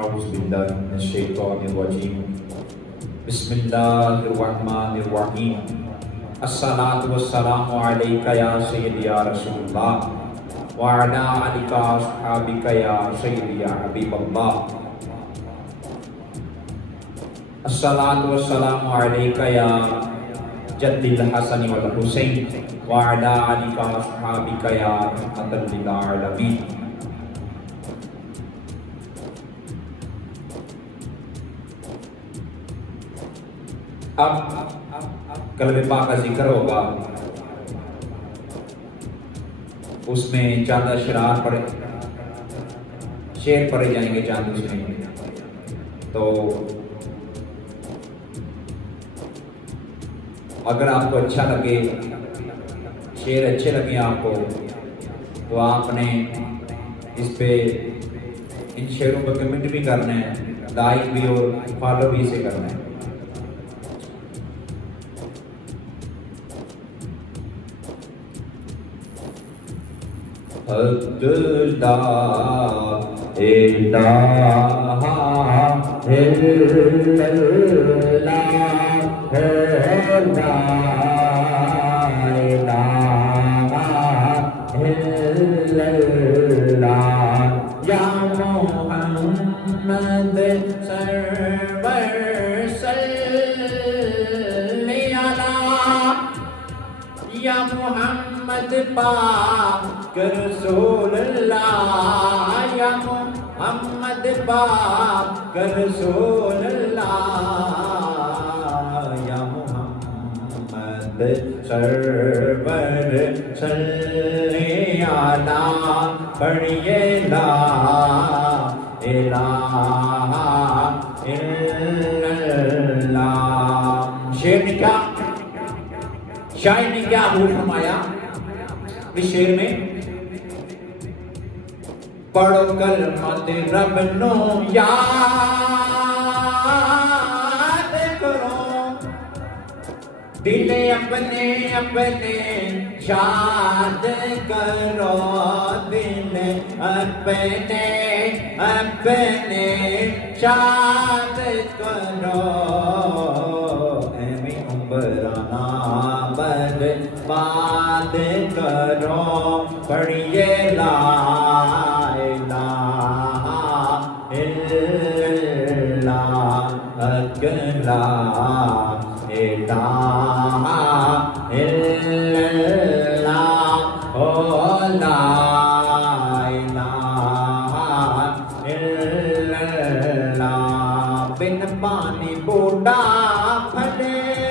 औज़ुबिल्लाहिमिनश्शैतानिर्रजीम। बिस्मिल्लाहिर्रहमानिर्रहीम। अस्सलातु वस्सलामु अलैका या सय्यदी या रसूलल्लाह व अला आलिका अस्हाबिका या सय्यदी या हबीबल्लाह। अस्सलातु वस्सलामु अलैका या जद्दिल हसन वल हुसैन व अला आलिका अस्हाबिका या रहमतल लिल आलमीन। अब कलमे पाक का जिक्र होगा, उसमें चंद अशरार पढ़े, शेर पढ़े जाएंगे चंद उसमें। तो अगर आपको अच्छा लगे, शेर अच्छे लगे आपको, तो आपने इस पे इन शेरों पर कमेंट भी करना है, लाइक भी और फॉलो भी इसे करना है। ला इलाहा इल्लल्लाह ला इलाहा इल्लल्लाह या मोहम्मद सरवर सल्ली अला या मोहम्मद पाक रसूलल्लाह या मोहम्मद पाक रसूलल्लाह या मोहम्मद सरवर सल्ली अला पढ़िए ला इलाहा इल्लल्लाह। शेर ने क्या, शायर ने क्या हुक्म फरमाया इस शेर में? पढ़ो कलमत रब नो याद करो, दिल अपने अपने शाद करो, दिल अपने अपने शाद करो। एमी उम्राना बर्बाद करो, पढ़िए ला इलाहा इल्लल्लाह अगला इलाहा इल्लल्लाह ओ ला इलाहा इल्लल्लाह। बिन पानी बूढ़ा फलदानी,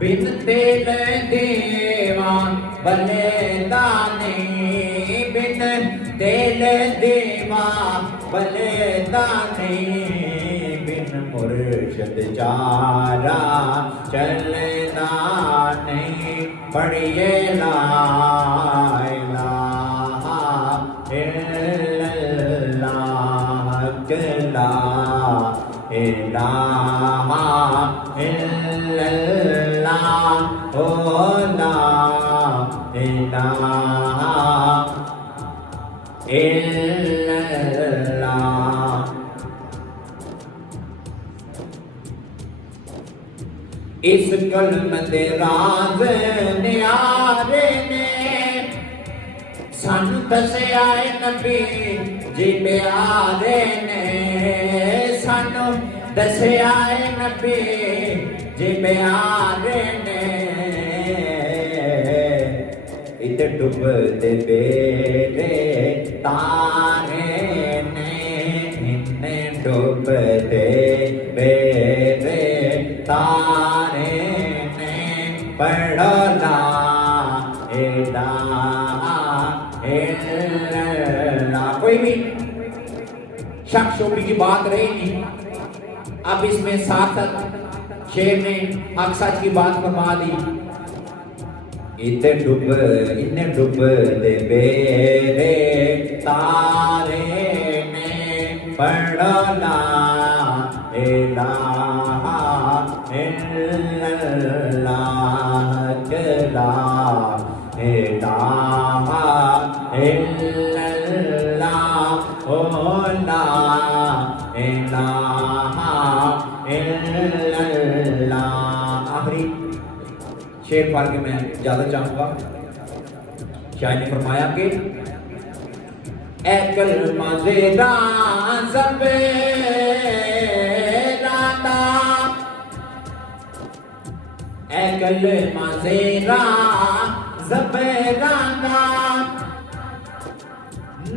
बिन तेल देवा बलिदानी, बिन तेल देवा बलिदानी, बिन मुर्शद चारा चलना नहीं, पढ़िए ला इलाहा इल्लल्लाह अगला इलाहा इल्लल्लाह ओ ला इलाहा इल्लल्लाह। इस कलम दे राज न्यारे ने सानू दस्या है नबी जी प्यारे ने, सानू दस्या है नबी जी प्यारे ने। इते डुबते बेरे तारे ने, इन्ने डुबते बेरे तारे ने, पढ़ो ला इलाहा इल्लल्लाह। कोई भी शक शोबी की बात रही नहीं। अब इसमें साथ शेर ने हक सच की बात फरमा दी। इन्ने डुबते बेरे तारे ने, पढ़ो ला इलाहा इल्लल्लाह अगला इलाहा इल्लल्लाह। इल्लल्लाह ओ ला इलाहा इल्लल्लाह। आखिरी शेर पढ़ के मैं ज़्यादा चाहूँगा। शायद ने फरमाया कि ए कलमा ज़ेरा ज़बेराना, ए कलमा ज़ेरा ज़बेराना,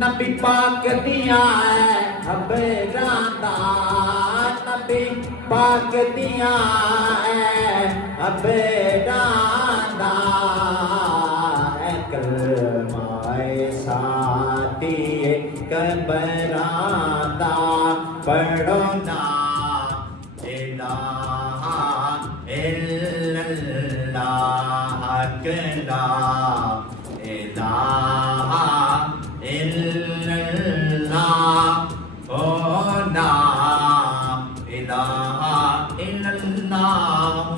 नबी पाक दिया है हबेराना, नबी पाक दिया है हबेराना। कलमाए साथी कबराना पढ़ो ना इलाहा इल्लल्लाह कला इलाहा इल्लल्लाह ओ ना इलाहा इल्लल्लाह।